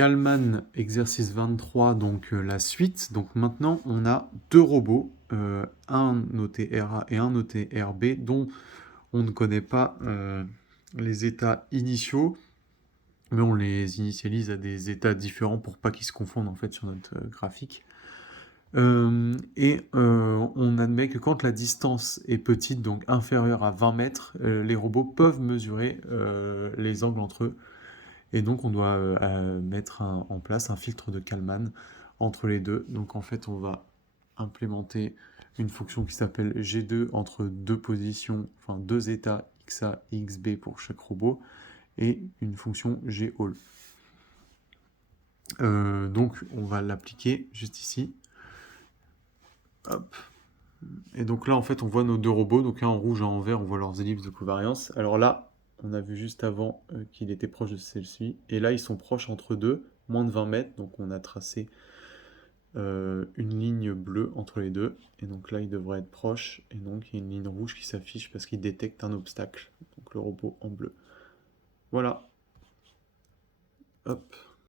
Kalman, exercice 23, donc la suite. Donc maintenant, on a deux robots, un noté RA et un noté RB, dont on ne connaît pas les états initiaux, mais on les initialise à des états différents pour pas qu'ils se confondent en fait sur notre graphique. On admet que quand la distance est petite, donc inférieure à 20 mètres, les robots peuvent mesurer les angles entre eux. Et donc on doit mettre en place un filtre de Kalman entre les deux. Donc en fait on va implémenter une fonction qui s'appelle G2 entre deux positions, enfin deux états XA et XB pour chaque robot, et une fonction GAll. Donc on va l'appliquer juste ici. Hop. Et donc là en fait on voit nos deux robots, donc un en rouge et un en vert, on voit leurs ellipses de covariance. Alors là, on a vu juste avant qu'il était proche de celle-ci, et là ils sont proches entre deux, moins de 20 mètres, donc on a tracé une ligne bleue entre les deux, et donc là ils devraient être proches, et donc il y a une ligne rouge qui s'affiche parce qu'il détecte un obstacle, donc le robot en bleu. Voilà. Hop.